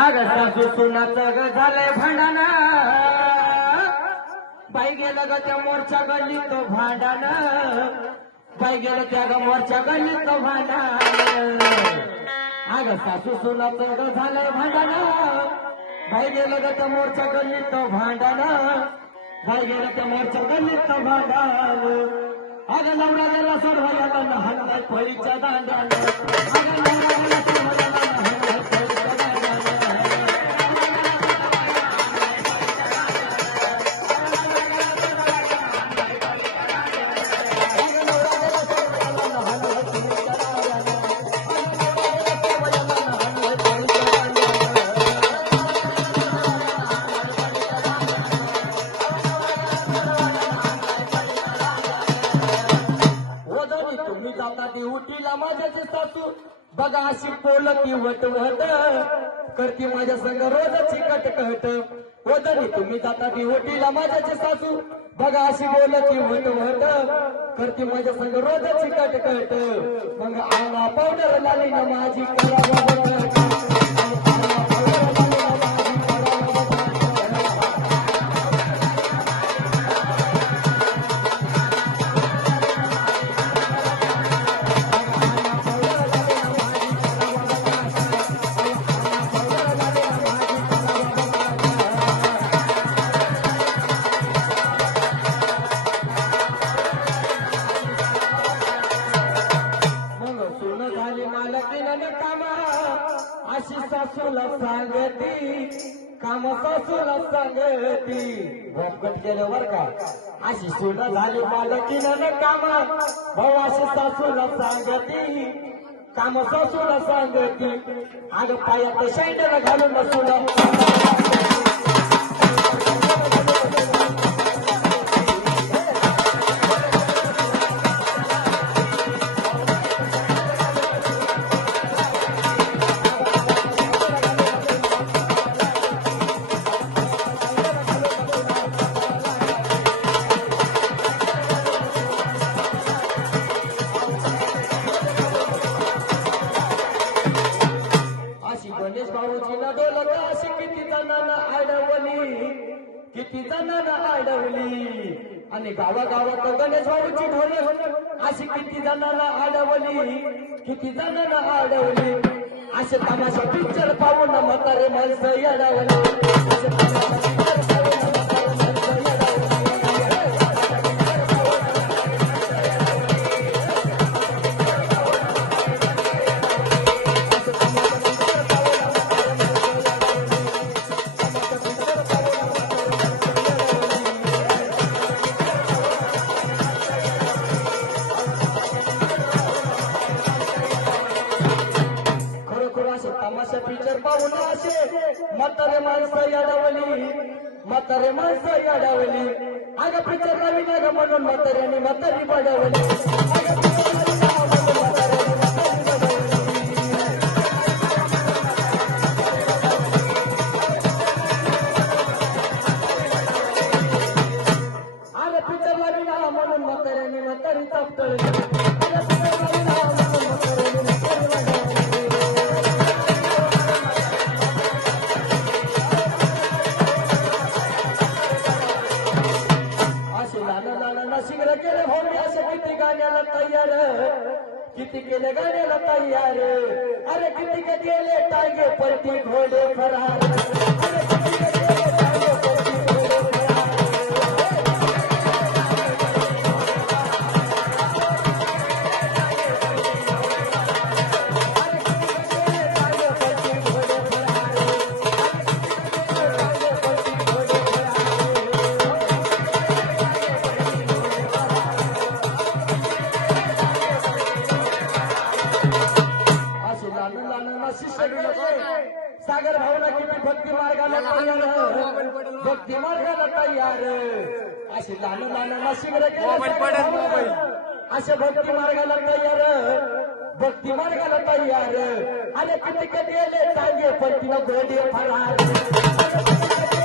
आग सासू सुनाचं ग झालंय भांडणा. बाई गेलं ग त्या मोर्चा गल्ली तो भांडण. बाई गेलं त्या ग मोर्चा गल्ली तो भांडण. आग सासू सुनाचं ग झालंय भांडण. बाई गेलं ग त्या मोर्चा गल्ली तो भांडण. बाई गेलं त्या मोर्चा गल्ली तो भांडण. अग नवरा गेला सोडवायला हल्लाय फळीच्या दांड्यानं तुम्ही जाता ती उटीला माझ्याची सासू. बघा अशी पोलती वट करती माझ्या संग रोजची कटकट वदनी तुम्ही जाता ती उटीला माझ्याची सासू. बघा अशी बोलती वट करती माझ्या संग रोजची कटकट मग आला पावडर लाली ना माझी करा अशी सासूला सांगती काम सासूला सांगती. भोपकट केलं बर का? अशी सुन झाली मालकीनं काम भाऊ अशी सासूला सांगती काम सासूला सांगती. अग पायात शैंडल घालून सुना अडवली किती जणांना अडवली आणि गावागावात गणेश भाऊची ढोले अशी किती जणांना अडवली किती जणांना अडवली असे तमाशा पिक्चर पाहून म्हातारे माणसं अडवली तमाशा पिक्चर पाहून असे म्हातारे माणसं याडावली. म्हातारे माणसं याडावली. अगं पिक्चर नवीन अगं म्हणून म्हाताऱ्याने म्हातारी बडवली शिंगर केले भाऊ असे किती गाण्याला तयार? किती केले गाण्याला तयार? अरे किती के गेले टांगे पलटी घोडे फरार. सागर भावना किती भक्ती मार्गाला भक्ती मार्गाला तयार असे लहान लहान मोबाईल. असे भक्ती मार्गाला तयार भक्ती मार्गाला तयार अरे किती कधी आले टांगे पण तिला घोडे फरार.